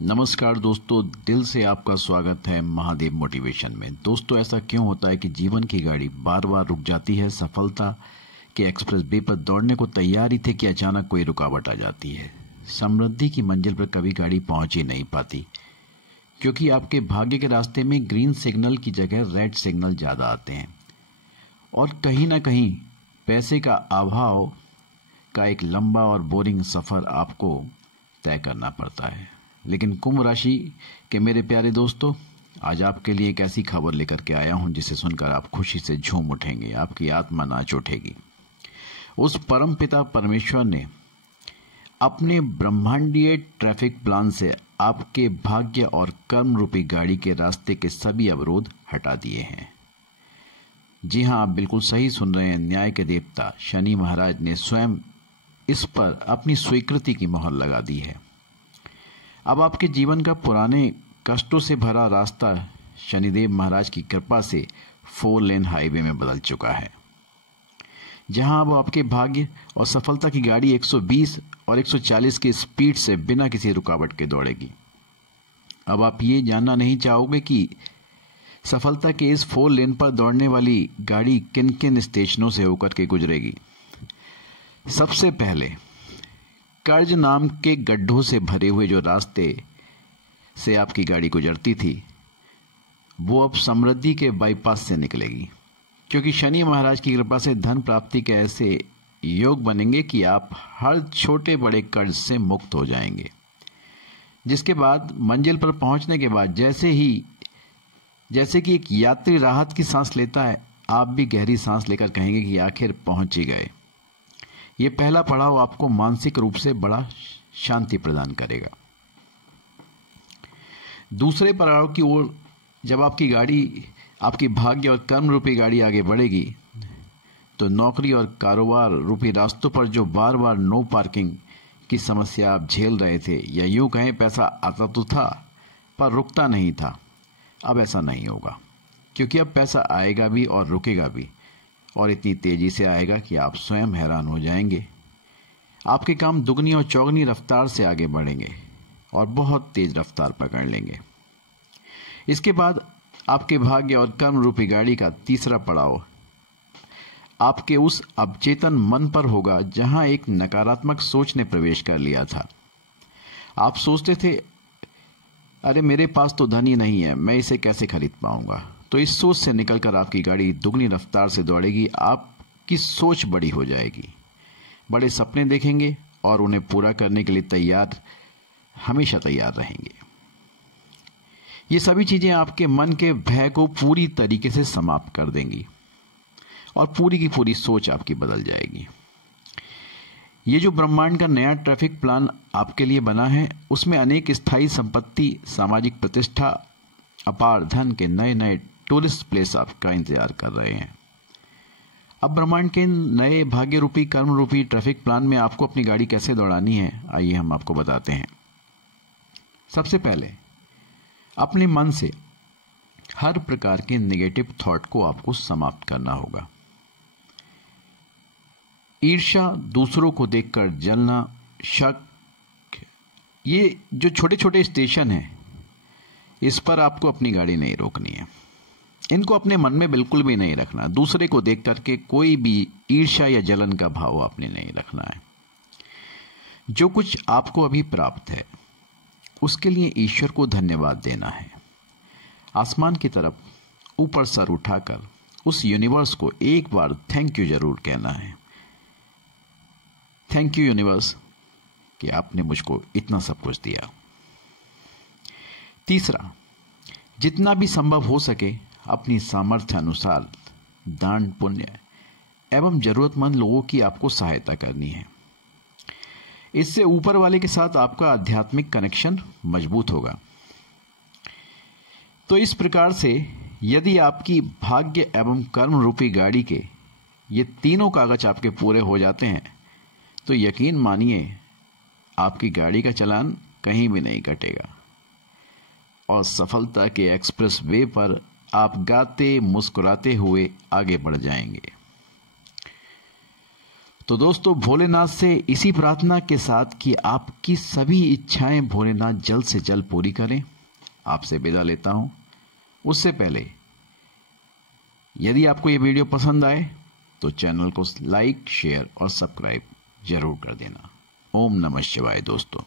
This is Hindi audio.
नमस्कार दोस्तों, दिल से आपका स्वागत है महादेव मोटिवेशन में। दोस्तों, ऐसा क्यों होता है कि जीवन की गाड़ी बार बार रुक जाती है? सफलता के एक्सप्रेस वे पर दौड़ने को तैयार ही थे कि अचानक कोई रुकावट आ जाती है। समृद्धि की मंजिल पर कभी गाड़ी पहुंच ही नहीं पाती, क्योंकि आपके भाग्य के रास्ते में ग्रीन सिग्नल की जगह रेड सिग्नल ज्यादा आते हैं और कहीं ना कहीं पैसे का अभाव का एक लंबा और बोरिंग सफर आपको तय करना पड़ता है। लेकिन कुंभ राशि के मेरे प्यारे दोस्तों, आज आपके लिए एक ऐसी खबर लेकर के आया हूं जिसे सुनकर आप खुशी से झूम उठेंगे, आपकी आत्मा नाच उठेगी। उस परम पिता परमेश्वर ने अपने ब्रह्मांडीय ट्रैफिक प्लान से आपके भाग्य और कर्म रूपी गाड़ी के रास्ते के सभी अवरोध हटा दिए हैं। जी हां, आप बिल्कुल सही सुन रहे हैं। न्याय के देवता शनि महाराज ने स्वयं इस पर अपनी स्वीकृति की मोहर लगा दी है। अब आपके जीवन का पुराने कष्टों से भरा रास्ता शनिदेव महाराज की कृपा से 4 लेन हाईवे में बदल चुका है, जहां अब आपके भाग्य और सफलता की गाड़ी 120 और 140 की स्पीड से बिना किसी रुकावट के दौड़ेगी। अब आप ये जानना नहीं चाहोगे कि सफलता के इस 4 लेन पर दौड़ने वाली गाड़ी किन किन स्टेशनों से होकर के गुजरेगी। सबसे पहले कर्ज नाम के गड्ढों से भरे हुए जो रास्ते से आपकी गाड़ी गुजरती थी, वो अब समृद्धि के बाईपास से निकलेगी, क्योंकि शनि महाराज की कृपा से धन प्राप्ति के ऐसे योग बनेंगे कि आप हर छोटे बड़े कर्ज से मुक्त हो जाएंगे। जिसके बाद मंजिल पर पहुंचने के बाद जैसे कि एक यात्री राहत की सांस लेता है, आप भी गहरी सांस लेकर कहेंगे कि आखिर पहुंच ही गए। ये पहला पड़ाव आपको मानसिक रूप से बड़ा शांति प्रदान करेगा। दूसरे पड़ाव की ओर जब आपकी भाग्य और कर्म रूपी गाड़ी आगे बढ़ेगी, तो नौकरी और कारोबार रूपी रास्तों पर जो बार बार नो पार्किंग की समस्या आप झेल रहे थे, या यूं कहें पैसा आता तो था पर रुकता नहीं था, अब ऐसा नहीं होगा, क्योंकि अब पैसा आएगा भी और रुकेगा भी, और इतनी तेजी से आएगा कि आप स्वयं हैरान हो जाएंगे। आपके काम दुगनी और चौगनी रफ्तार से आगे बढ़ेंगे और बहुत तेज रफ्तार पकड़ लेंगे। इसके बाद आपके भाग्य और कर्म रूपी गाड़ी का तीसरा पड़ाव आपके उस अवचेतन मन पर होगा जहां एक नकारात्मक सोच ने प्रवेश कर लिया था। आप सोचते थे, अरे मेरे पास तो धन ही नहीं है, मैं इसे कैसे खरीद पाऊंगा। तो इस सोच से निकलकर आपकी गाड़ी दुगनी रफ्तार से दौड़ेगी। आपकी सोच बड़ी हो जाएगी, बड़े सपने देखेंगे और उन्हें पूरा करने के लिए हमेशा तैयार रहेंगे। ये सभी चीजें आपके मन के भय को पूरी तरीके से समाप्त कर देंगी और पूरी की पूरी सोच आपकी बदल जाएगी। ये जो ब्रह्मांड का नया ट्रैफिक प्लान आपके लिए बना है, उसमें अनेक स्थायी संपत्ति, सामाजिक प्रतिष्ठा, अपार धन के नए नए टूरिस्ट प्लेस आपका इंतजार कर रहे हैं। अब ब्रह्मांड के नए भाग्य रूपी कर्म रूपी ट्रैफिक प्लान में आपको अपनी गाड़ी कैसे दौड़ानी है, आइए हम आपको बताते हैं। सबसे पहले अपने मन से हर प्रकार के नेगेटिव थॉट को आपको समाप्त करना होगा। ईर्ष्या, दूसरों को देखकर जलना, शक, ये जो छोटे छोटे स्टेशन हैं, इस पर आपको अपनी गाड़ी नहीं रोकनी है। इनको अपने मन में बिल्कुल भी नहीं रखना। दूसरे को देख करके कोई भी ईर्ष्या या जलन का भाव आपने नहीं रखना है। जो कुछ आपको अभी प्राप्त है, उसके लिए ईश्वर को धन्यवाद देना है। आसमान की तरफ ऊपर सर उठाकर उस यूनिवर्स को एक बार थैंक यू जरूर कहना है। थैंक यू यूनिवर्स कि आपने मुझको इतना सब कुछ दिया। तीसरा, जितना भी संभव हो सके अपनी सामर्थ्य अनुसार दान पुण्य एवं जरूरतमंद लोगों की आपको सहायता करनी है। इससे ऊपर वाले के साथ आपका आध्यात्मिक कनेक्शन मजबूत होगा। तो इस प्रकार से यदि आपकी भाग्य एवं कर्म रूपी गाड़ी के ये तीनों कागज आपके पूरे हो जाते हैं, तो यकीन मानिए आपकी गाड़ी का चालान कहीं भी नहीं कटेगा और सफलता के एक्सप्रेस वे पर आप गाते मुस्कुराते हुए आगे बढ़ जाएंगे। तो दोस्तों, भोलेनाथ से इसी प्रार्थना के साथ कि आपकी सभी इच्छाएं भोलेनाथ जल्द से जल्द पूरी करें, आपसे विदा लेता हूं। उससे पहले यदि आपको ये वीडियो पसंद आए तो चैनल को लाइक, शेयर और सब्सक्राइब जरूर कर देना। ओम नमः शिवाय दोस्तों।